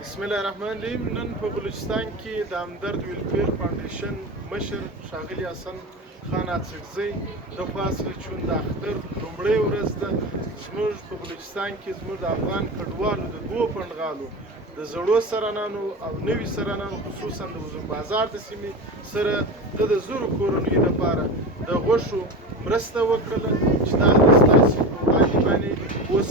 بسم الله الرحمن الرحیم. نن په بلوچستان کې د همدرد ویلفیر فاونډیشن مشر ښاغلي حسن خان اڅکزی د خوا څخه چې د اختر لومړۍ ورځ ده زموږ په بلوچستان کې زموږ د افغان کډوالو د دوو پنډغالو د زړو سرانانو او نوي سرانانو خصوصا د وزن بازار د سیمې سره د زرو کورنیو لپاره د غوښو مرسته وکړله چې دا ستاسو په وړاندې باندې اوس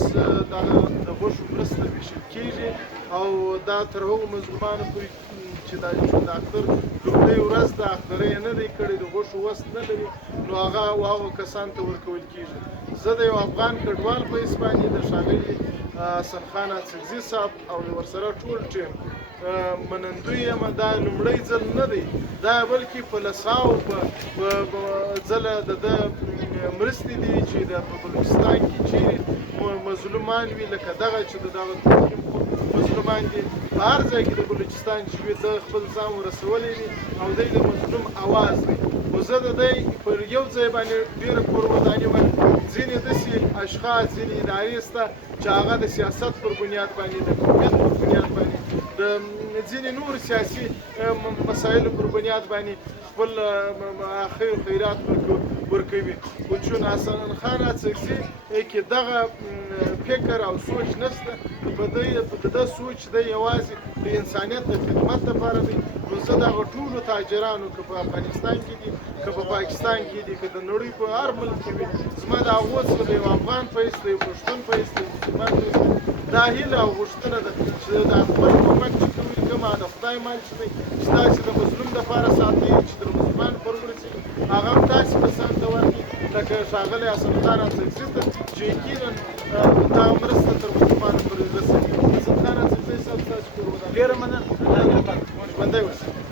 دغه د غوښو مرسته ویشل کېږي او دا تر هغو مظلومانو پورې چې د اختر لومړۍ ورځ د اخترۍ یې نه دی کړی د غوښو وس نه لري نو هغه هغو کسانو ته ورکول کېږي. زه د یو افغان کډوال په حیث باندې د ښاغلي حسن خان اڅکزي صاحب او ورسره ټول ټیم منندوی یم. دا لومړی ځل نه دی دا بلکې په لساو په ځله د ده مرستې دي چې د په بلوچستان کې چیرې مظلومان وي لکه دغه چې د دغه مظلومان دي په هر ځای کې د بلوچستان چې وي ده خپل ځان ورسولی دي او دی د مظلوم اواز دی. خو زه د دی پر یو ځای باندې ډېره کوروداني وایم. ځینې داسې اشخاص ځینې ادارې شته چې هغه د سیاست پر بنیاد باندې د قومیت پر بنیاد باندې د ځینې نور سیاسي مسایلو پر بنیاد باندې خپل خیر خیرات ورکوي. خو چون حسن خان اڅکزي کې دغه فکر او سوچ نشته په ده سوچ دی یوازې د انسانیت د خدمت لپاره دی. نو زه دغه ټولو تاجرانو که په افغانستان کې دي که په پاکستان کې دي که د نړۍ په هر ملک کې وي زما د هغو څخه د یو افغان په حیث د یو پښتون په حیث د یو مسلمان په حیث دا هیله او غوښتنه ده چې د خپل کومک چې کوي کومه د خدای مال چې دی چې تاسې د مظلوم لپاره ساتئ چې د مظلومان پر ورسېږي هغه هم تاسې کسانو ته ورکړي لکه ښاغلی حسن خان اڅکزي ته چې یقینا دا مرسته تر مظلومانو پورې رسوي. حسن خان اڅکزي صاحب ستاسو کور ودان. ډېره مننه. ژوندی اوسئ.